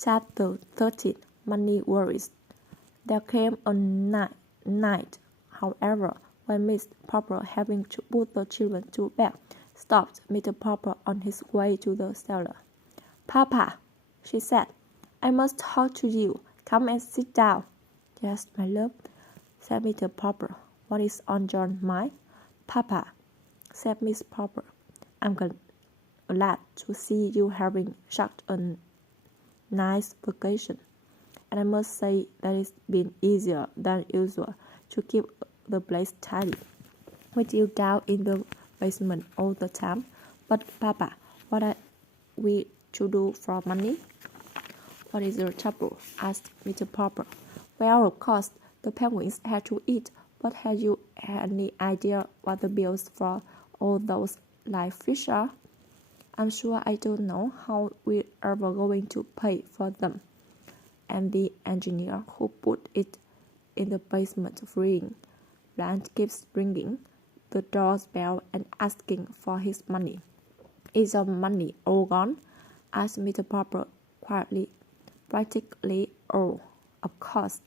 Chapter 13 Money Worries. There came a night, however, when Miss Popper, having to put the children to bed, stopped Mr. Popper on his way to the cellar. "Papa," she said, "I must talk to you. Come and sit down." "Yes, my love," said Mr. Popper. "What is on your mind?" "Papa," said Miss Popper, "I'm glad to see you having such a nice vacation, and I must say that it's been easier than usual to keep the place tidy, with you down in the basement all the time. But, Papa, what are we to do for money?" "What is your trouble?" asked Mr. Popper. "Well, of course, the penguins had to eat, but have you any idea what the bills for all those live fish are?" "I'm sure I don't know how we're ever going to pay for them." And the engineer who put it in the basement freeing plant keeps ringing the doorbell and asking for his money. "Is your money all gone?" asked Mr. Popper quietly. "Practically all, of course.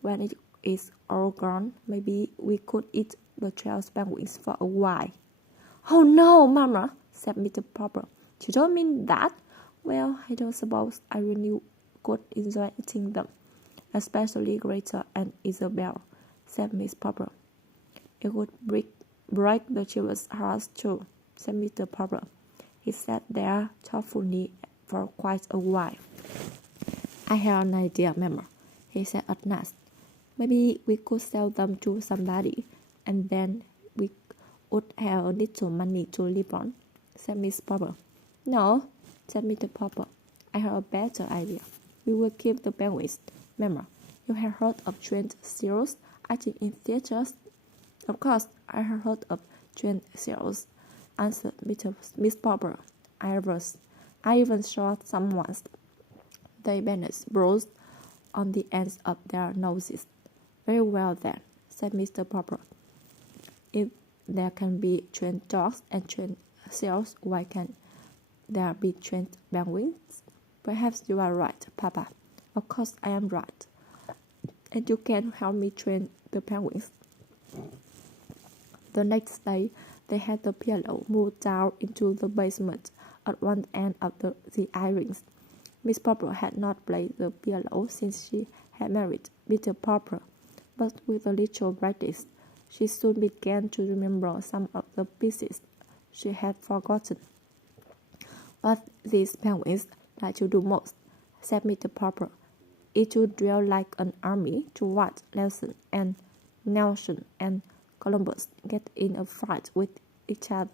When it is all gone, maybe we could eat the 12 penguins for a while." "Oh no, Mama," said Mr. Popper. "You don't mean that?" "Well, I don't suppose I really could enjoy eating them, especially Greta and Isabel," said Miss Popper. "It would break the children's hearts too," said Mr. Popper. He sat there thoughtfully for quite a while. "I have an idea, Mama," he said at last. "Maybe we could sell them to somebody, and then we would have a little money to live on," said Miss Popper. "No," said Mr. Popper. "I have a better idea. We will keep the penguins. Mama, you have heard of trained seals acting in theaters?" "Of course, I have heard of trained seals," answered Miss Popper. I even saw some once. They balanced broads on the ends of their noses." "Very well then," said Mr. Popper. "If there can be trained dogs and trained seals, why can't there be trained penguins?" "Perhaps you are right, Papa." "Of course I am right. And you can help me train the penguins." The next day, they had the piano moved down into the basement at one end of the islands. Miss Popper had not played the piano since she had married Mr. Popper, but with a little practice, she soon began to remember some of the pieces she had forgotten. "What these penguins like to do most," said Mr. Popper, "is to drill like an army to watch Nelson and Columbus get in a fight with each other,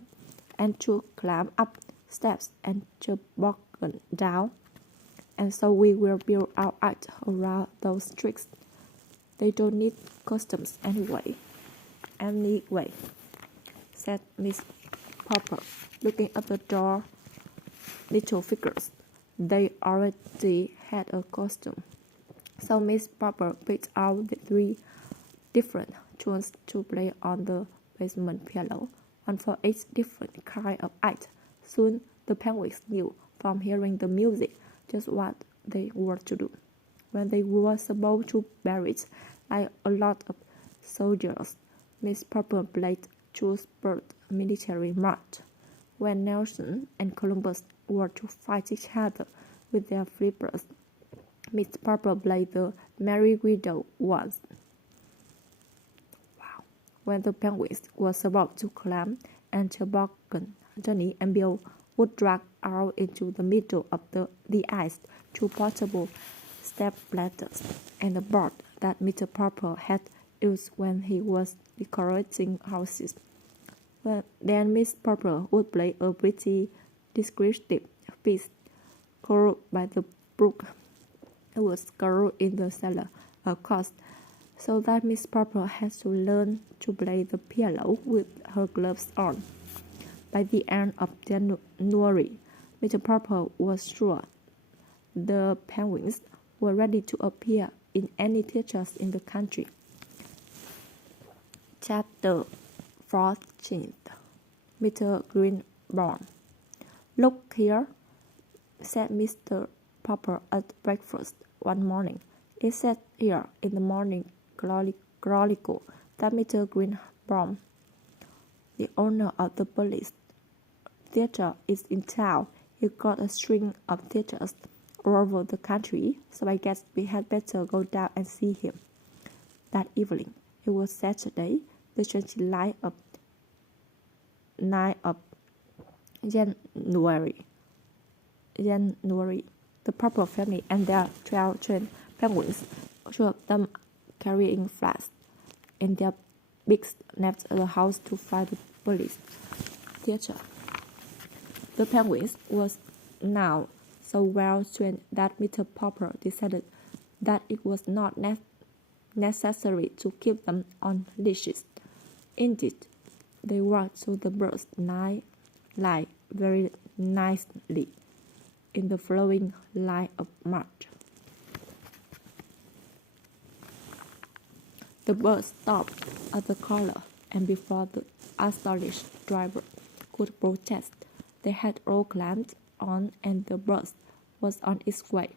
and to climb up steps and toboggan down. And so we will build our art around those tricks. They don't need costumes anyway," said Miss Popper, looking at the door little figures. They already had a costume. So Miss Popper picked out the 3 different tunes to play on the basement piano, one for each different kind of art. Soon the penguins knew from hearing the music just what they were to do. When they were supposed to barrage like a lot of soldiers, Miss Popper played two-spurt military march. When Nelson and Columbus were to fight each other with their flippers, Miss Popper played the Merry Widow once. When the penguins were supposed to climb and toboggan, Johnny and Bill would drag out into the middle of the ice 2 portable step ladders and a board that Mr. Popper had used when he was decorating houses. Then Miss Popper would play a pretty descriptive piece called "By the Brook." It was screwed in the cellar, of course, so that Miss Popper had to learn to play the piano with her gloves on. By the end of January, Mr. Popper was sure the penguins were ready to appear in any theaters in the country. Chapter 14 Mr. Greenbaum. "Look here," said Mr. Popper at breakfast one morning. It said here in the morning chronicle that Mr. Greenbaum, the owner of the police theater, is in town. He got a string of theaters all over the country, so I guess we had better go down and see him. That evening, it was Saturday, the 29th of January. The Popper family and their 12 trained penguins, two of them carrying flags in their beaks, left the house to find the police theater. The penguins was now so well trained that Mr. Popper decided that it was not necessary to keep them on leashes. Indeed, they worked to the birds' like very nicely in the flowing light of March. The birds stopped at the corner, and before the astonished driver could protest, they had all climbed on, and the bus was on its way.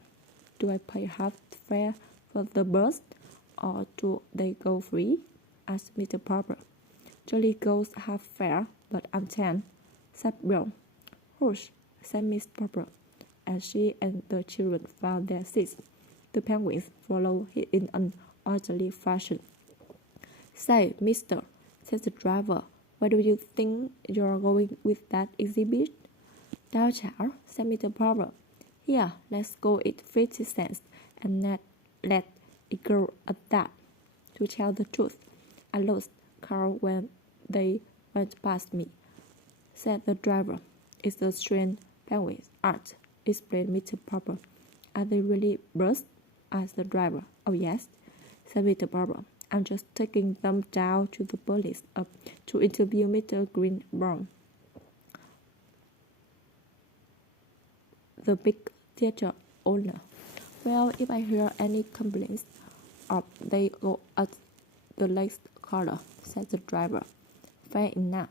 Do I pay half fare for the bus, or do they go free? Asked Mr. Popper. Jolly goes half fare, but I'm 10, said Bill. Hush, said Miss Popper, as she and the children found their seats. The penguins followed in an orderly fashion. Say, mister, said the driver, where do you think you're going with that exhibit? Downtown, said Mr. Popper. Here, let's go it 50 cents, and let it go at that. To tell the truth, I lost car when they went past me, said the driver. It's the strange penguins' art, explained Mr. Popper. Are they really birds? Asked the driver. Oh yes, said Mr. Popper. I'm just taking them down to the police to interview Mr. Greenbaum, the big theater owner. Well, if I hear any complaints, they go at the next corner, said the driver. Fair enough,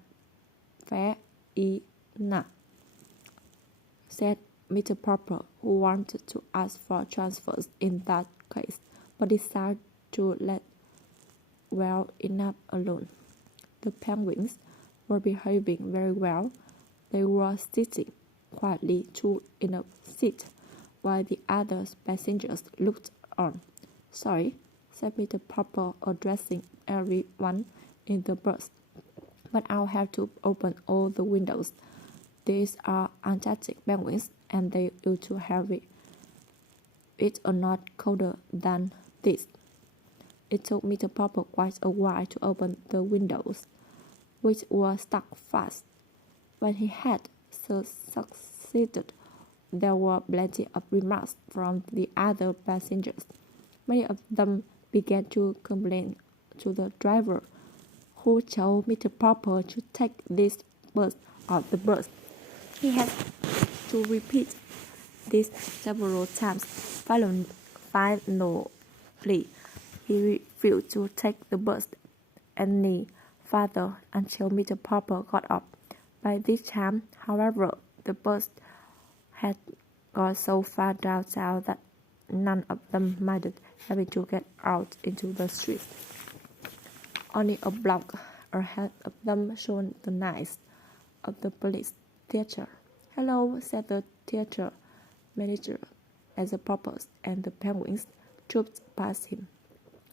said Mr. Popper, who wanted to ask for transfers in that case, but decided to let well enough alone. The penguins were behaving very well. They were sitting quietly two in a seat, while the other passengers looked on. Sorry, said Mr. Popper, addressing everyone in the bus, but I'll have to open all the windows. These are Antarctic penguins, and they used to have it a lot colder than this. It took Mr. Popper quite a while to open the windows, which were stuck fast. When he had succeeded, there were plenty of remarks from the other passengers. Many of them began to complain to the driver, who told Mr. Popper to take these birds off the bus. He had to repeat this several times. Finally, he refused to take the bus any farther until Mr. Popper got up. By this time, however, the bus had got so far downtown that none of them minded having to get out into the street. Only a block ahead of them shone the lights of the police theater. Hello, said the theater manager as the Poppers and the penguins trooped past him.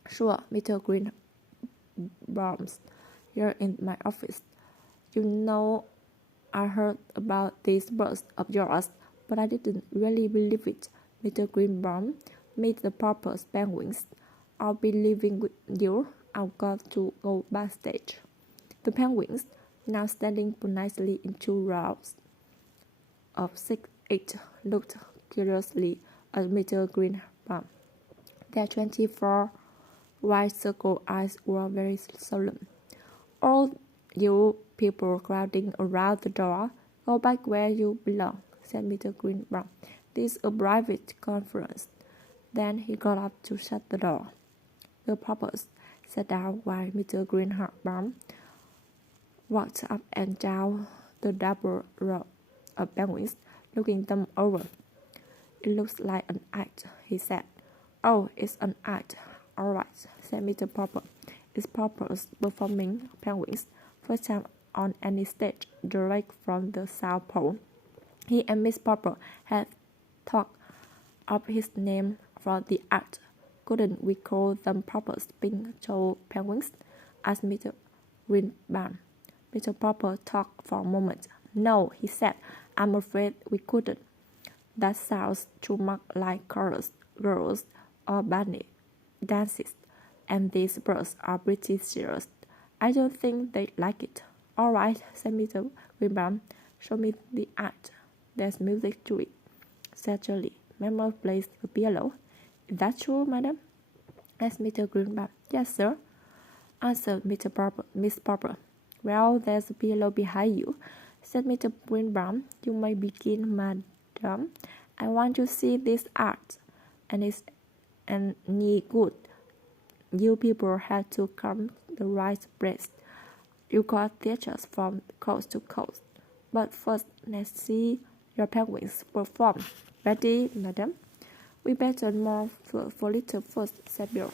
Sure, Mr. Greenbaum's here in my office. You know, I heard about these birds of yours, but I didn't really believe it. Mr. Greenbaum, meet the Popper's penguins. I'll be leaving with you. I've got to go backstage. The penguins, now standing politely in two rows of 6 8, looked curiously at Mr. Greenbaum. Their 24 wide circle eyes were very solemn. All you people crowding around the door, go back where you belong, said Mr. Greenbaum. This is a private conference. Then he got up to shut the door. The Poppers sat down while Mr. Greenbaum walked up and down the double row of penguins, looking them over. It looks like an act, he said. Oh, it's an act. All right, said Mr. Popper. It's Popper's performing penguins, first time on any stage direct from the South Pole. He and Miss Popper had talked up his name for the act. Couldn't we call them Popper's Pinto penguins? Asked Mr. Greenbaum. Mr. Popper talked for a moment. No, he said, I'm afraid we couldn't. That sounds too much like chorus, girls, or ballet dances, and these birds are pretty serious. I don't think they'd like it. All right, said Mr. Greenbaum. Show me the act. There's music to it, said Shirley. Mamma plays the piano. Is that true, madam? Asked Mr. Greenbaum. Yes, sir, answered Mr. Popper, Miss Popper. Well, there's a piano behind you, said Mr. Greenbaum. You may begin, madam. I want to see this art, and it's any good. You people have to come the right place. You got teachers from coast to coast. But first, let's see your penguins perform. Ready, madam? We better more for little first, said Bill.